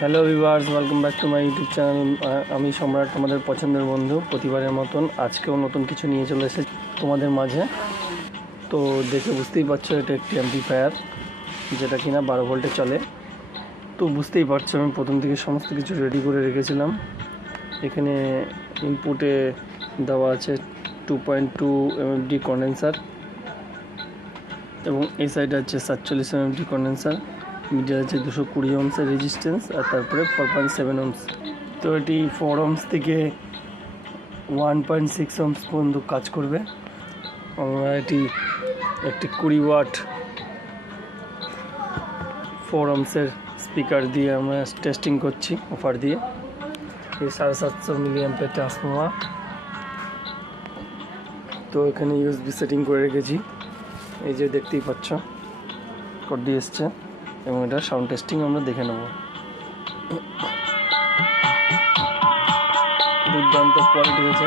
Hello viewers, welcome back to my YouTube channel. আমি সম্রাট, তোমাদের পছন্দের বন্ধু। প্রতিবারের মতন আজকেও নতুন কিছু নিয়ে চলে এসেছি তোমাদের মাঝে। তো দেখে বুঝতেই পারছো এটা একটি অ্যাম্পলিফায়ার, যেটা কিনা 12 ভোল্টে চলে। তো বুঝতেই পারছো আমি প্রথম থেকে সমস্ত কিছু রেডি করে রেখেছিলাম। এখানে ইনপুটে দেওয়া আছে 2.2 এমএফডি কন্ডেন্সার, এবং এই সাইডে আছে 47 এমএফডি কন্ডেন্সার। মিডিয়ার আছে 220 ওহমসের রেজিস্ট্যান্স, আর তারপরে 4.7 ওহমস। তো এটি 4 ওহমস থেকে 1.6 ওহমস পর্যন্ত কাজ করবে। আমরা এটি একটি 20 ওয়াট 4 ওহমসের স্পিকার দিয়ে আমরা টেস্টিং করছি অফার দিয়ে। এই 750 মিলি অ্যাম্পের ট্রান্সফর্মার। তো এখানে ইউএসবি সেটিং করে রেখেছি, এই যে দেখতেই পাচ্ছ কোড দিয়ে এসছে, এবং এটা সাউন্ড টেস্টিং আমরা দেখে নেব। দুর্দান্ত কোয়ালিটি হয়েছে।